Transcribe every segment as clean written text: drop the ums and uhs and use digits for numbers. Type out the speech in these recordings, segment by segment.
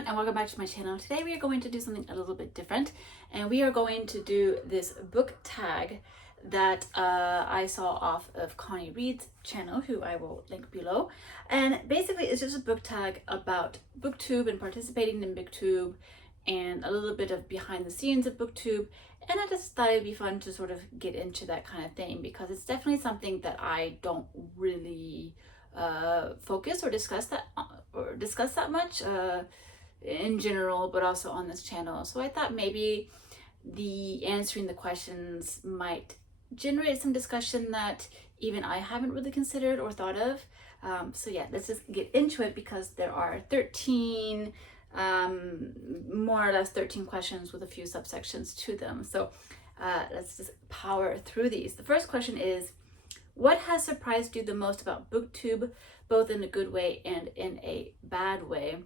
everyone, and welcome back to my channel. Today we are going to do something a little bit different, and we are going to do this book tag that I saw off of Coynie Reads channel, who I will link below. And basically it's just a book tag about Booktube and participating in Booktube and a little bit of behind the scenes of Booktube. And I just thought it'd be fun to sort of get into that kind of thing, because it's definitely something that I don't really focus or discuss that much in general, but also on this channel. So I thought maybe the answering the questions might generate some discussion that even I haven't really considered or thought of. So yeah, let's just get into it, because there are 13 more or less 13 questions with a few subsections to them. So let's just power through these. The first question is, what has surprised you the most about Booktube, both in a good way and in a bad way?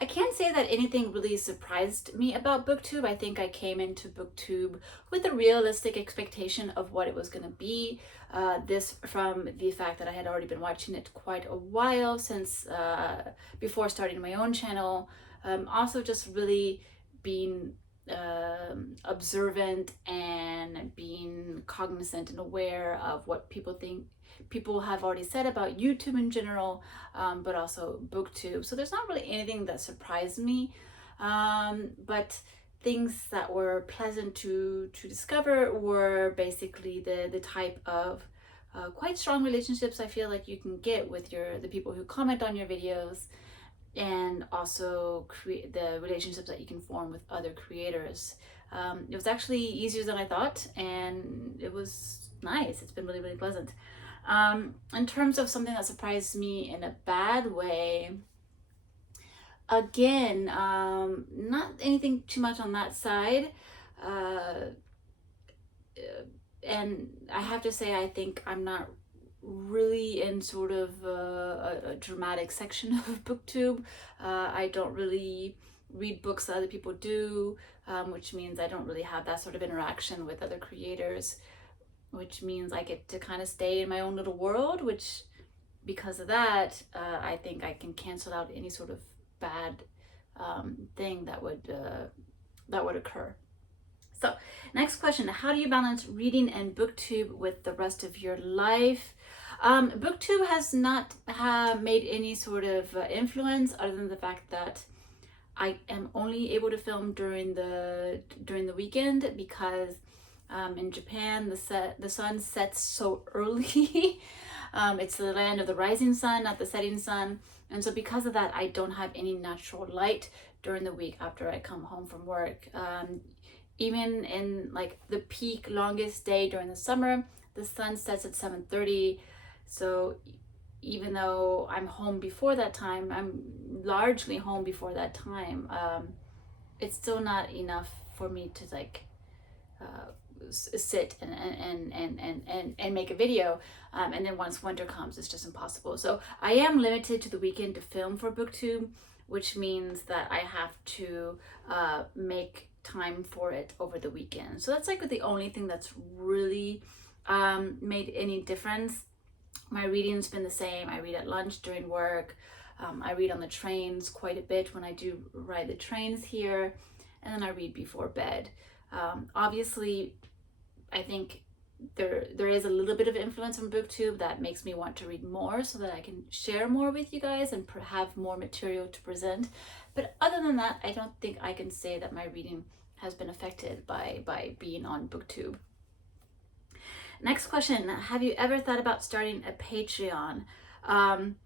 I can't say that anything really surprised me about Booktube. I think I came into Booktube with a realistic expectation of what it was going to be. This from the fact that I had already been watching it quite a while, since before starting my own channel. Also just really being observant and being cognizant and aware of what people have already said about YouTube in general, but also Booktube. So there's not really anything that surprised me, but things that were pleasant to discover were basically the type of quite strong relationships I feel like you can get with the people who comment on your videos, and also create the relationships that you can form with other creators. It was actually easier than I thought, and it was nice. It's been really, really pleasant. In terms of something that surprised me in a bad way, again, not anything too much on that side. And I have to say, I think I'm not really in sort of a dramatic section of Booktube. I don't really read books that other people do, which means I don't really have that sort of interaction with other creators, which means I get to kind of stay in my own little world, which because of that, I think I can cancel out any sort of bad thing that would occur. So next question, how do you balance reading and Booktube with the rest of your life? Booktube has not made any sort of influence, other than the fact that I am only able to film during the weekend, because in Japan the sun sets so early. It's the land of the rising sun, not the setting sun, and so because of that, I don't have any natural light during the week after I come home from work. Even in like the peak longest day during the summer, the sun sets at 7:30. So even though I'm home before that time, I'm largely home before that time, it's still not enough for me to like sit and make a video. And then once winter comes, it's just impossible. So I am limited to the weekend to film for Booktube, which means that I have to make time for it over the weekend. So that's like the only thing that's really made any difference. My reading's been the same. I read at lunch, during work. I read on the trains quite a bit when I do ride the trains here, and then I read before bed. Obviously, I think there is a little bit of influence from Booktube that makes me want to read more, so that I can share more with you guys and have more material to present. But other than that, I don't think I can say that my reading has been affected by being on Booktube. Next question, have you ever thought about starting a Patreon? I'm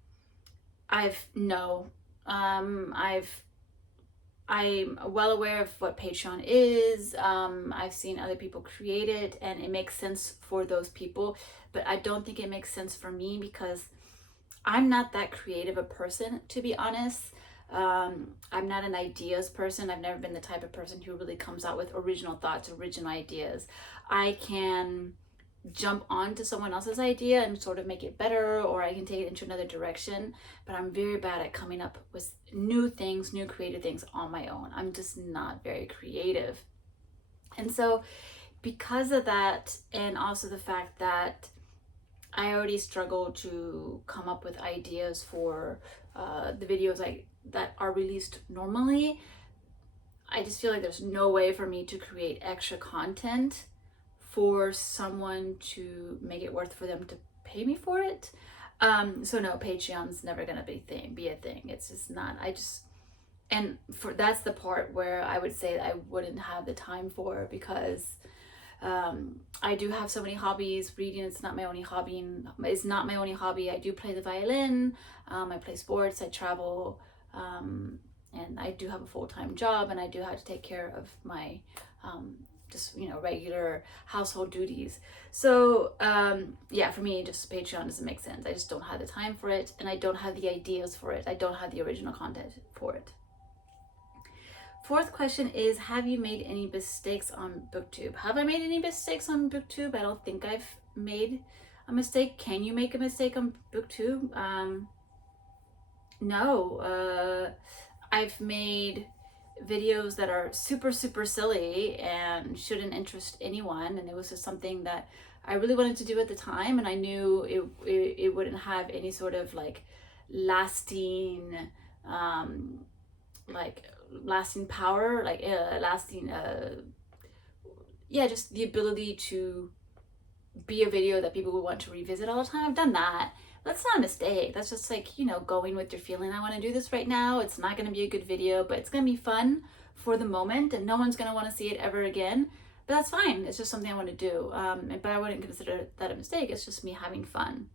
well aware of what Patreon is. I've seen other people create it, and it makes sense for those people, but I don't think it makes sense for me, because I'm not that creative a person, to be honest. I'm not an ideas person. I've never been the type of person who really comes out with original thoughts, original ideas. I can jump onto someone else's idea and sort of make it better, or I can take it into another direction, but I'm very bad at coming up with new things, new creative things on my own. I'm just not very creative. And so because of that, and also the fact that I already struggle to come up with ideas for the videos that are released normally, I just feel like there's no way for me to create extra content for someone to make it worth for them to pay me for it. So no, Patreon's never gonna be a thing. It's just not. And that's the part where I would say that I wouldn't have the time for, because I do have so many hobbies. Reading is not my only hobby. I do play the violin. I play sports. I travel, and I do have a full-time job, and I do have to take care of my just regular household duties. So yeah, for me, just Patreon doesn't make sense. I just don't have the time for it, and I don't have the ideas for it. I don't have the original content for it. Fourth question is, have you made any mistakes on Booktube? Have I made any mistakes on Booktube? I don't think I've made a mistake. Can you make a mistake on Booktube? No. I've made videos that are super silly and shouldn't interest anyone, and it was just something that I really wanted to do at the time, and I knew it wouldn't have any sort of lasting lasting power, just the ability to be a video that people would want to revisit all the time. I've done that. That's not a mistake. That's just going with your feeling. I want to do this right now. It's not going to be a good video, but it's going to be fun for the moment, and no one's going to want to see it ever again. But that's fine. It's just something I want to do. But I wouldn't consider that a mistake. It's just me having fun.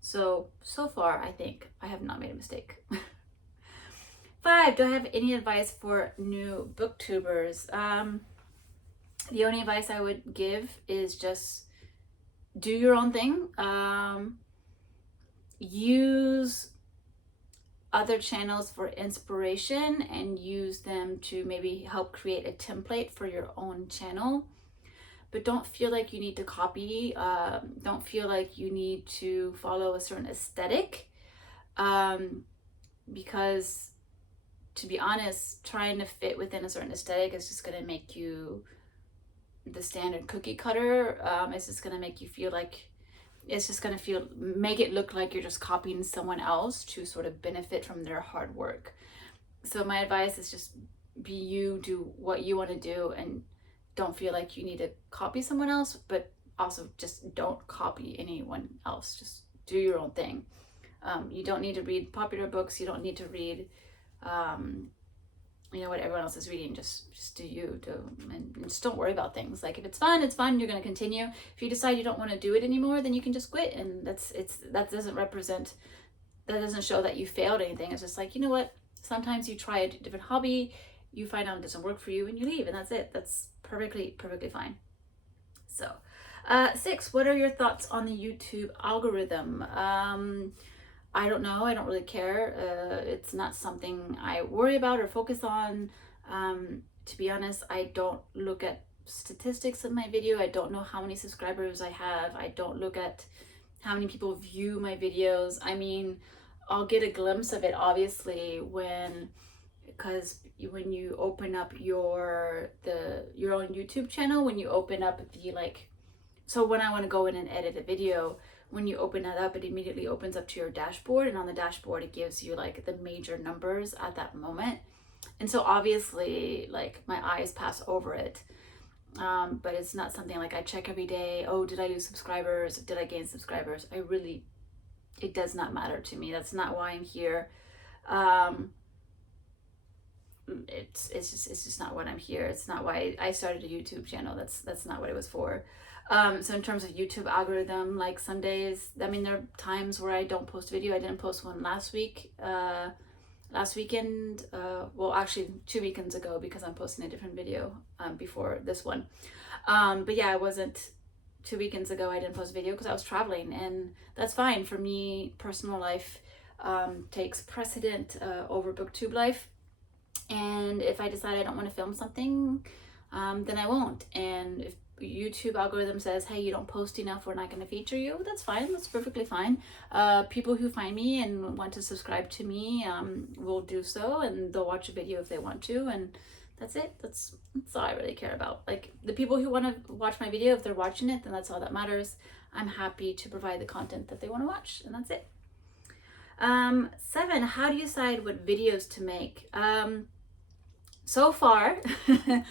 So far, I think I have not made a mistake. 5, do I have any advice for new booktubers? The only advice I would give is just do your own thing. Use other channels for inspiration and use them to maybe help create a template for your own channel. But don't feel like you need to copy. Don't feel like you need to follow a certain aesthetic. Because to be honest, trying to fit within a certain aesthetic is just going to make you the standard cookie cutter. It's just going to make you feel like make it look like you're just copying someone else to sort of benefit from their hard work. So my advice is just be you, do what you want to do, and don't feel like you need to copy someone else, but also just don't copy anyone else. Just do your own thing. You don't need to read popular books. You don't need to read what everyone else is reading. Just do you, and just don't worry about things. If it's fun, it's fun. You're going to continue. If you decide you don't want to do it anymore, then you can just quit, and that doesn't show that you failed anything. It's just what, sometimes you try a different hobby, you find out it doesn't work for you, and you leave, and that's it. That's perfectly fine. So 6, what are your thoughts on the YouTube algorithm? I don't know. I don't really care. It's not something I worry about or focus on. To be honest, I don't look at statistics of my video. I don't know how many subscribers I have. I don't look at how many people view my videos. I mean, I'll get a glimpse of it, obviously, because when you open up your own YouTube channel, when you open up so when I want to go in and edit a video, when you open that up, it immediately opens up to your dashboard, and on the dashboard it gives you the major numbers at that moment. And so obviously my eyes pass over it, but it's not something I check every day. Oh, did I lose subscribers? Did I gain subscribers? It does not matter to me. That's not why I'm here. It's just not what I'm here. It's not why I started a YouTube channel. That's not what it was for. So in terms of YouTube algorithm, some days, I mean, there are times where I don't post a video. I didn't post one last weekend, well, actually 2 weekends ago, because I'm posting a different video before this one. But yeah, 2 weekends ago, I didn't post a video because I was traveling, and that's fine. For me, personal life takes precedent over Booktube life. And if I decide I don't want to film something, then I won't. And if YouTube algorithm says, hey, you don't post enough, we're not going to feature you, that's fine. That's perfectly fine. People who find me and want to subscribe to me will do so, and they'll watch a video if they want to, and that's it. That's all I really care about. The people who want to watch my video, if they're watching it, then that's all that matters. I'm happy to provide the content that they want to watch, and that's it. 7, how do you decide what videos to make? So far, the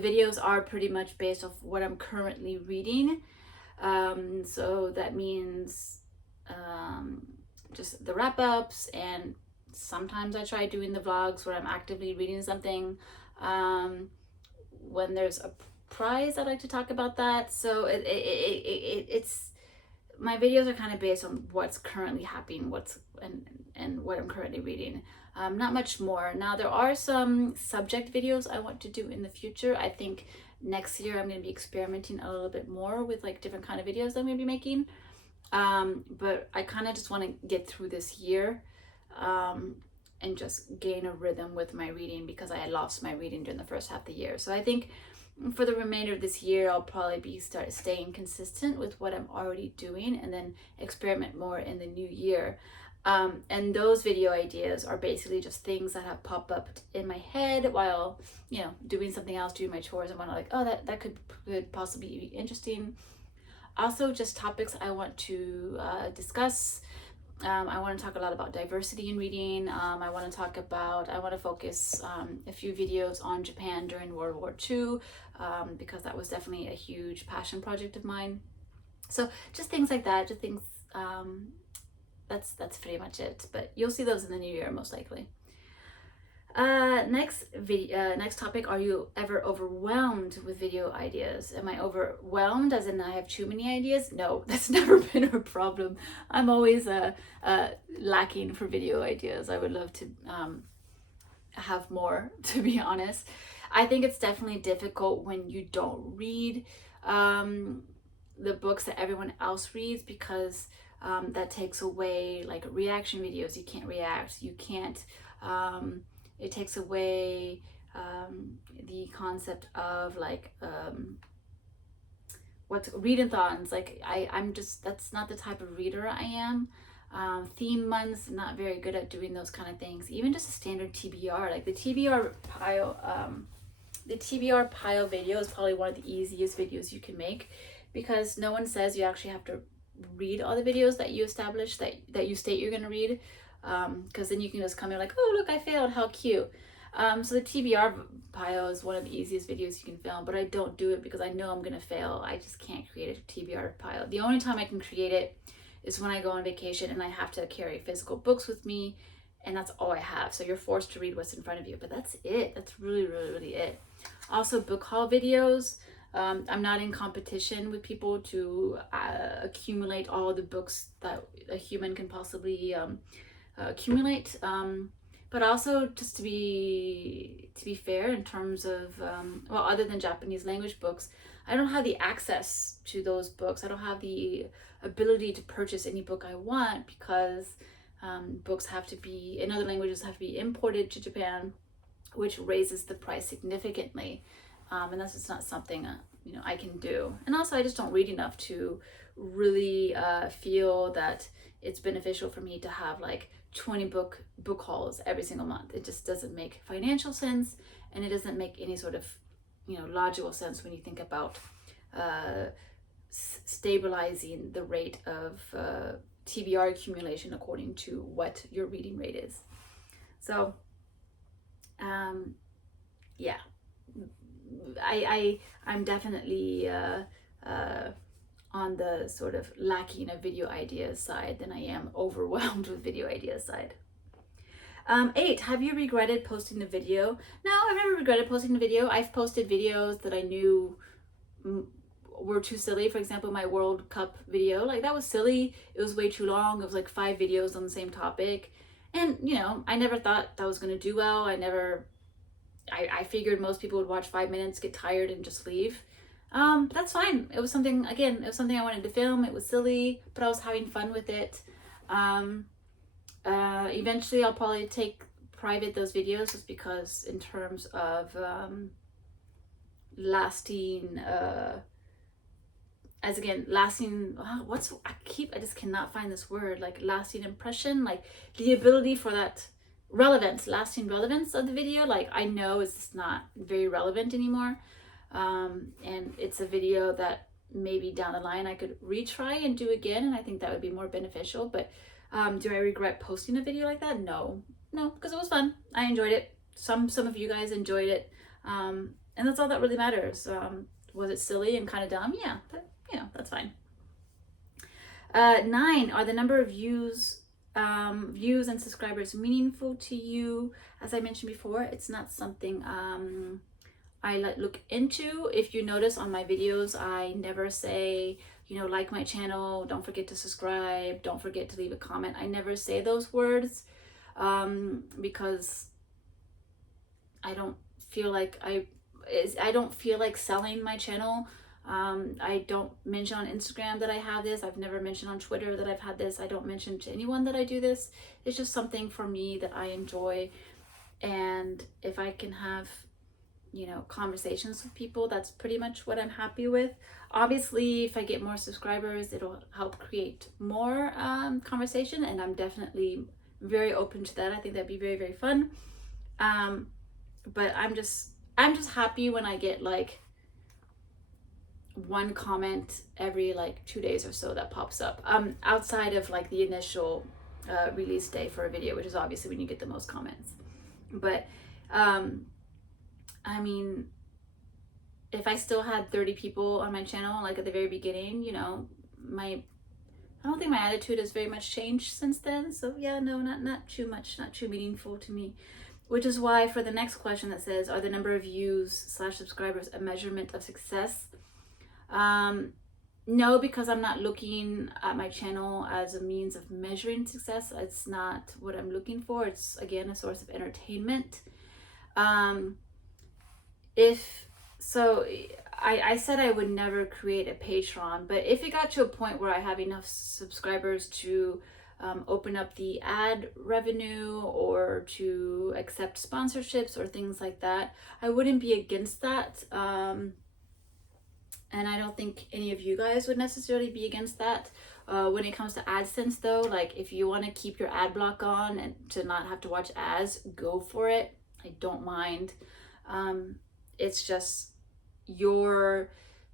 videos are pretty much based off what I'm currently reading. So that means just the wrap-ups, and sometimes I try doing the vlogs where I'm actively reading something. When there's a prize, I like to talk about that. So it's my videos are kind of based on what's currently happening, and what I'm currently reading. Not much more. Now there are some subject videos I want to do in the future. I think next year I'm going to be experimenting a little bit more with like different kind of videos I'm going to be making. But I kind of just want to get through this year and just gain a rhythm with my reading, because I had lost my reading during the first half of the year. So I think for the remainder of this year, I'll probably be staying consistent with what I'm already doing, and then experiment more in the new year. And those video ideas are basically just things that have popped up in my head while, you know, doing something else, doing my chores, and when I'm like, oh, that could possibly be interesting. Also, just topics I want to discuss. I want to talk a lot about diversity in reading. I want to focus a few videos on Japan during World War II, because that was definitely a huge passion project of mine. So just things like that, just things, that's pretty much it. But you'll see those in the new year, most likely. Next topic, are you ever overwhelmed with video ideas? Am I overwhelmed as in I have too many ideas? No, that's never been a problem. I'm always lacking for video ideas. I would love to have more, to be honest. I think it's definitely difficult when you don't read the books that everyone else reads, because that takes away like reaction videos. You can't react, you can't it takes away the concept of like what's read-a-thons. Like I'm just, that's not the type of reader I am. Theme months, not very good at doing those kind of things. Even just a standard TBR, like the TBR pile video is probably one of the easiest videos you can make, because no one says you actually have to read all the videos that you establish, that you state you're going to read. Because then you can just come in like, oh look, I failed, how cute. So the TBR pile is one of the easiest videos you can film, but I don't do it because I know I'm gonna fail. I just can't create a TBR pile. The only time I can create it is when I go on vacation and I have to carry physical books with me, and that's all I have. So you're forced to read what's in front of you, but that's it. That's really it. Also, book haul videos. I'm not in competition with people to accumulate all the books that a human can possibly accumulate, but also just to be fair in terms of well, other than Japanese language books, I don't have the access to those books. I don't have the ability to purchase any book I want, because books have to be in other languages, have to be imported to Japan, which raises the price significantly, and that's just not something you know, I can do. And also I just don't read enough to really feel that it's beneficial for me to have like 20 book hauls every single month. It just doesn't make financial sense, and it doesn't make any sort of, you know, logical sense when you think about stabilizing the rate of TBR accumulation according to what your reading rate is. So yeah, I'm definitely on the sort of lacking of video ideas side than I am overwhelmed with video ideas side. 8, have you regretted posting the video? No, I've never regretted posting the video. I've posted videos that I knew were too silly. For example, my World Cup video, like that was silly. It was way too long. It was like 5 videos on the same topic. And, you know, I never thought that was going to do well. I figured most people would watch 5 minutes, get tired, and just leave. But that's fine. It was something I wanted to film. It was silly, but I was having fun with it. Eventually I'll probably take private those videos, just because in terms of lasting I just cannot find this word, like lasting impression, like the ability for that lasting relevance of the video. Like I know it's just not very relevant anymore. And it's a video that maybe down the line I could retry and do again, and I think that would be more beneficial. But Do I regret posting a video like that? No, because it was fun. I enjoyed it. Some of you guys enjoyed it, and that's all that really matters. Was it silly and kind of dumb? Yeah, but that's fine. 9, are the number of views and subscribers meaningful to you? As I mentioned before, it's not something I look into. If you notice on my videos, I never say, like my channel, don't forget to subscribe, don't forget to leave a comment. I never say those words because I don't feel like I don't feel like selling my channel. I don't mention on Instagram that I have this. I've never mentioned on Twitter that I've had this. I don't mention to anyone that I do this. It's just something for me that I enjoy. And if I can have, conversations with people, that's pretty much what I'm happy with. Obviously, if I get more subscribers, it'll help create more conversation. And I'm definitely very open to that. I think that'd be very, very fun. But I'm just happy when I get like one comment every like 2 days or so that pops up, outside of like the initial release day for a video, which is obviously when you get the most comments. But I mean, if I still had 30 people on my channel like at the very beginning, I don't think my attitude has very much changed since then. So yeah, no, not too much, not too meaningful to me. Which is why for the next question that says, are the number of views / subscribers a measurement of success? No, because I'm not looking at my channel as a means of measuring success. It's not what I'm looking for. It's, again, a source of entertainment. I said I would never create a Patreon, but if it got to a point where I have enough subscribers to open up the ad revenue or to accept sponsorships or things like that, I wouldn't be against that. And I don't think any of you guys would necessarily be against that. When it comes to AdSense though, like if you want to keep your ad block on and to not have to watch ads, go for it. I don't mind. It's just your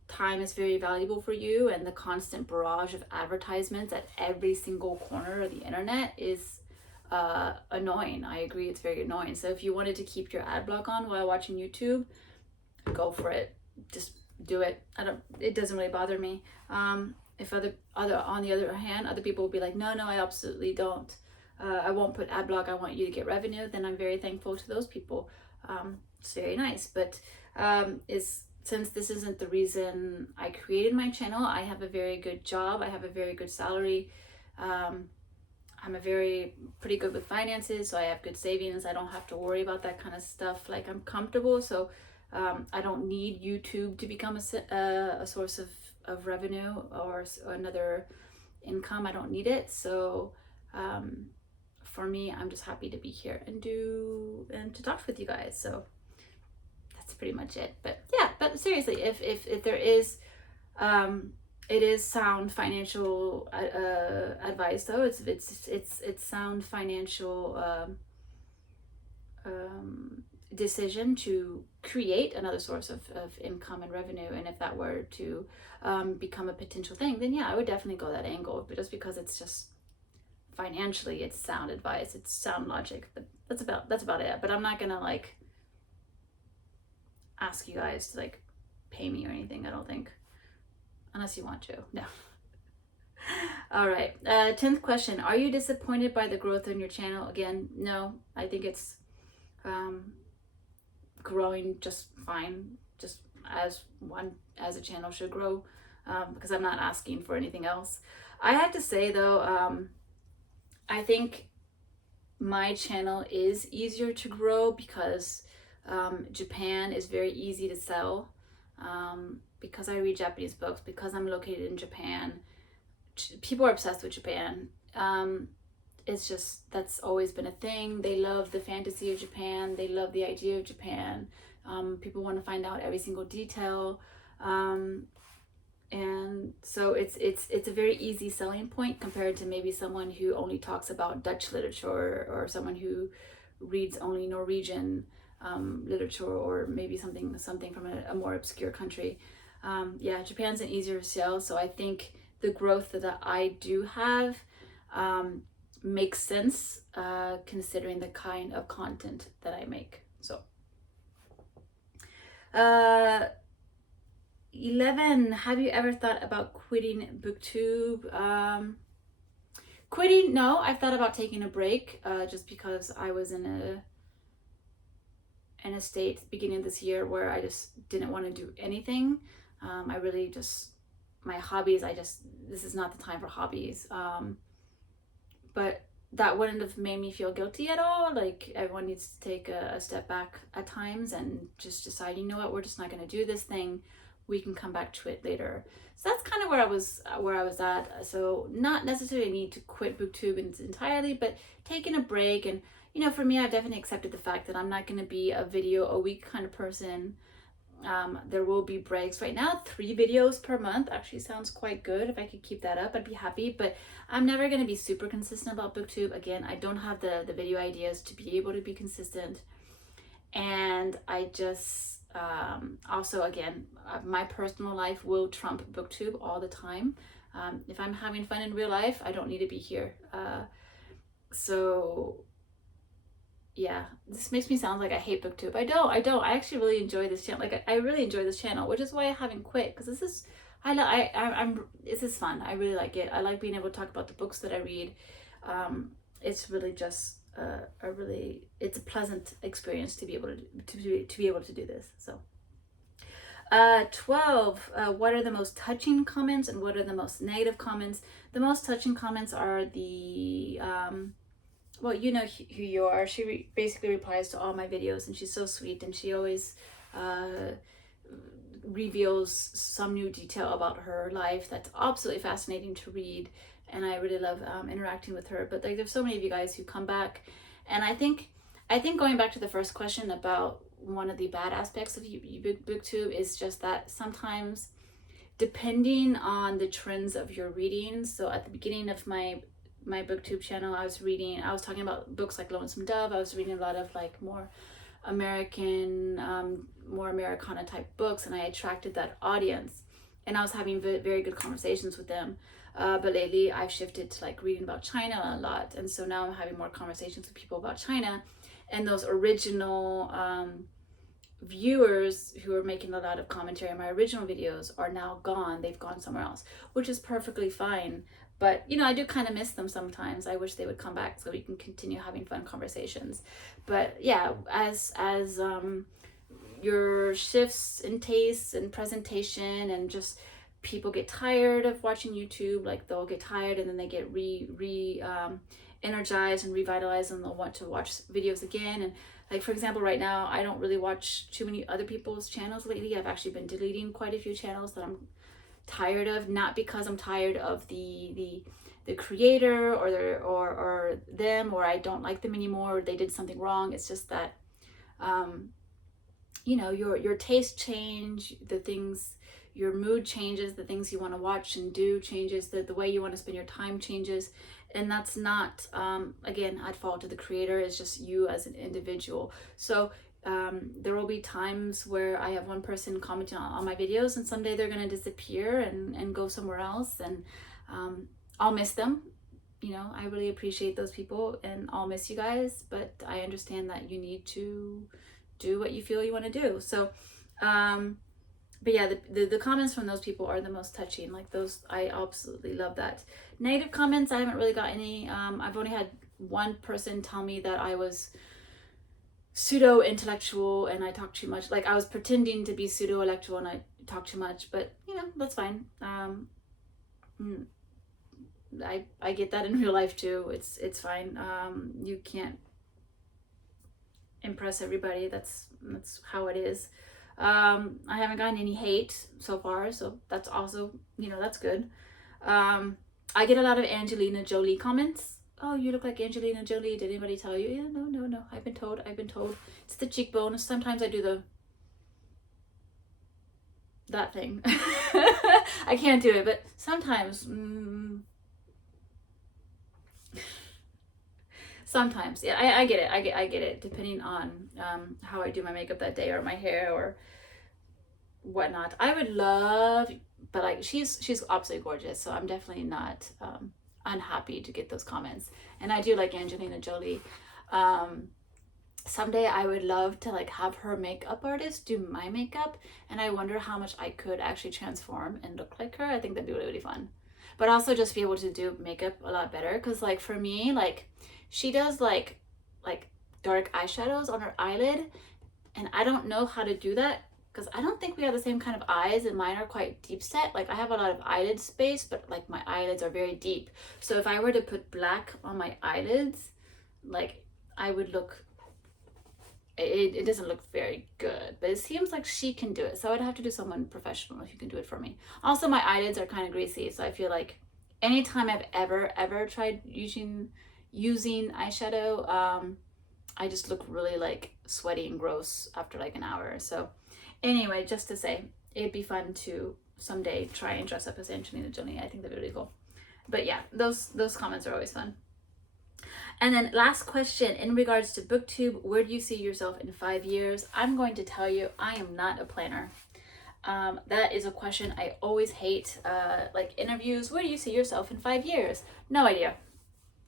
time is very valuable for you, and the constant barrage of advertisements at every single corner of the internet is annoying. I agree, it's very annoying. So if you wanted to keep your ad block on while watching YouTube, go for it. Just do it. It doesn't really bother me. If on the other hand, other people will be like, no, I absolutely don't. I won't put ad block. I want you to get revenue. Then I'm very thankful to those people. It's very nice. But since this isn't the reason I created my channel, I have a very good job. I have a very good salary. I'm pretty good with finances, so I have good savings. I don't have to worry about that kind of stuff. Like, I'm comfortable, so I don't need YouTube to become a source of revenue or another income. I don't need it. So for me, I'm just happy to be here and to talk with you guys. So that's pretty much it. But yeah, but seriously, if there is it is sound financial advice though. It's sound financial decision to create another source of income and revenue. And if that were to become a potential thing, then yeah, I would definitely go that angle. But just because it's just financially, it's sound advice, it's sound logic. But that's about it. But I'm not gonna like ask you guys to like pay me or anything, I don't think, unless you want to. No. All right, 10th question, are you disappointed by the growth in your channel? Again, no. I think it's growing just fine, just as a channel should grow, because I'm not asking for anything else. I have to say though, I think my channel is easier to grow because Japan is very easy to sell, because I read Japanese books, because I'm located in Japan. People are obsessed with Japan. It's just, that's always been a thing. They love the fantasy of Japan. They love the idea of Japan. People want to find out every single detail. And so it's a very easy selling point compared to maybe someone who only talks about Dutch literature, or someone who reads only Norwegian literature, or maybe something from a more obscure country. Yeah, Japan's an easier sell. So I think the growth that I do have, makes sense considering the kind of content that I make. So 11, have you ever thought about quitting Booktube? Quitting, no. I've thought about taking a break just because I was in a state beginning of this year where I just didn't want to do anything. I really just, my hobbies, this is not the time for hobbies. But that wouldn't have made me feel guilty at all. Like, everyone needs to take a step back at times and just decide, you know what, we're just not going to do this thing. We can come back to it later. So that's kind of where I was at. So not necessarily need to quit Booktube entirely, but taking a break. And, you know, for me, I've definitely accepted the fact that I'm not going to be a video a week kind of person. There will be breaks. Right now, 3 videos per month actually sounds quite good. If I could keep that up, I'd be happy, but I'm never going to be super consistent about Booktube. Again, I don't have the video ideas to be able to be consistent. And I just, also, again, my personal life will trump Booktube all the time. If I'm having fun in real life, I don't need to be here. So yeah, this makes me sound like I hate Booktube. I don't. I actually really enjoy this channel. Like, I really enjoy this channel, which is why I haven't quit, because this is, this is fun. I really like it. I like being able to talk about the books that I read. It's really just it's a pleasant experience to be able to do this. So 12, what are the most touching comments and what are the most negative comments? The most touching comments are the well, you know who you are. She basically replies to all my videos, and she's so sweet, and she always reveals some new detail about her life that's absolutely fascinating to read, and I really love interacting with her. But like, there's so many of you guys who come back, and I think going back to the first question about one of the bad aspects of Booktube is just that sometimes, depending on the trends of your reading. So at the beginning of my Booktube channel, I was talking about books like Lonesome Dove. I was reading a lot of like more American, more Americana type books, and I attracted that audience, and I was having very good conversations with them. But lately I've shifted to like reading about China a lot, and so now I'm having more conversations with people about China, and those original viewers who are making a lot of commentary on my original videos are now gone. They've gone somewhere else, which is perfectly fine. But, you know, I do kind of miss them sometimes. I wish they would come back so we can continue having fun conversations. But yeah, as your shifts in tastes and presentation, and just people get tired of watching YouTube, like they'll get tired and then they get energized and revitalized, and they'll want to watch videos again. And like, for example, right now, I don't really watch too many other people's channels lately. I've actually been deleting quite a few channels that I'm tired of, not because I'm tired of the creator or them, or I don't like them anymore, or they did something wrong. It's just that you know, your taste change, the things, your mood changes, the things you want to watch and do changes, the way you want to spend your time changes. And that's not again at fault to the creator. It's just you as an individual. So there will be times where I have one person commenting on my videos, and someday they're going to disappear and go somewhere else, and I'll miss them. You know, I really appreciate those people, and I'll miss you guys, but I understand that you need to do what you feel you want to do. So but yeah, the comments from those people are the most touching. Like, those, I absolutely love that. Negative comments, I haven't really got any. I've only had one person tell me that I was pseudo intellectual and I talk too much. Like, I was pretending to be pseudo intellectual and I talk too much, but you know, that's fine. I get that in real life too. It's fine. You can't impress everybody. That's how it is. I haven't gotten any hate so far, so that's also, you know, that's good. I get a lot of Angelina Jolie comments. Oh, you look like Angelina Jolie. Did anybody tell you? Yeah, no. I've been told. It's the cheekbone. Sometimes I do that thing. I can't do it, but sometimes. Sometimes, yeah, I get it. I get it. Depending on how I do my makeup that day, or my hair, or whatnot. I would love, but like, she's absolutely gorgeous, so I'm definitely not unhappy to get those comments. and I do like Angelina Jolie. Someday I would love to like have her makeup artist do my makeup, and I wonder how much I could actually transform and look like her. I think that'd be really, really fun. But also just be able to do makeup a lot better, because like for me, like she does like dark eyeshadows on her eyelid, and I don't know how to do that because I don't think we have the same kind of eyes, and mine are quite deep set. Like I have a lot of eyelid space, but like my eyelids are very deep. So if I were to put black on my eyelids, like I would look, it doesn't look very good, but it seems like she can do it. So I'd have to do someone professional who can do it for me. Also, my eyelids are kind of greasy, so I feel like anytime I've ever tried using eyeshadow, I just look really like sweaty and gross after like an hour. So anyway, just to say, it'd be fun to someday try and dress up as Angelina Jolie. I think that'd be really cool. But yeah, those comments are always fun. And then last question, in regards to Booktube, where do you see yourself in 5 years? I'm going to tell you, I am not a planner. That is a question I always hate. Like interviews, where do you see yourself in 5 years? No idea.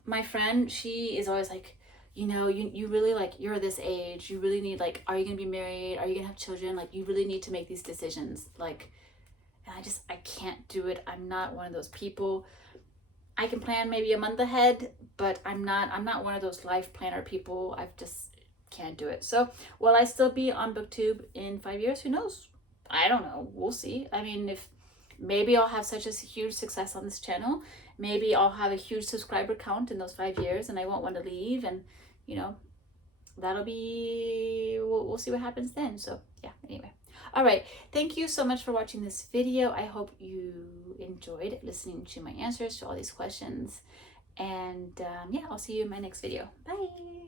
My friend, she is always like, you know, you really like, you're this age, you really need like, are you gonna be married? Are you gonna have children? Like you really need to make these decisions. Like, and I can't do it. I'm not one of those people. I can plan maybe a month ahead, but I'm not one of those life planner people. I just can't do it. So will I still be on Booktube in 5 years? Who knows? I don't know. We'll see. I mean, if maybe I'll have such a huge success on this channel, maybe I'll have a huge subscriber count in those 5 years and I won't want to leave, and you know, that'll be, we'll see what happens then. So yeah, anyway. All right, thank you so much for watching this video. I hope you enjoyed listening to my answers to all these questions. And yeah, I'll see you in my next video. Bye.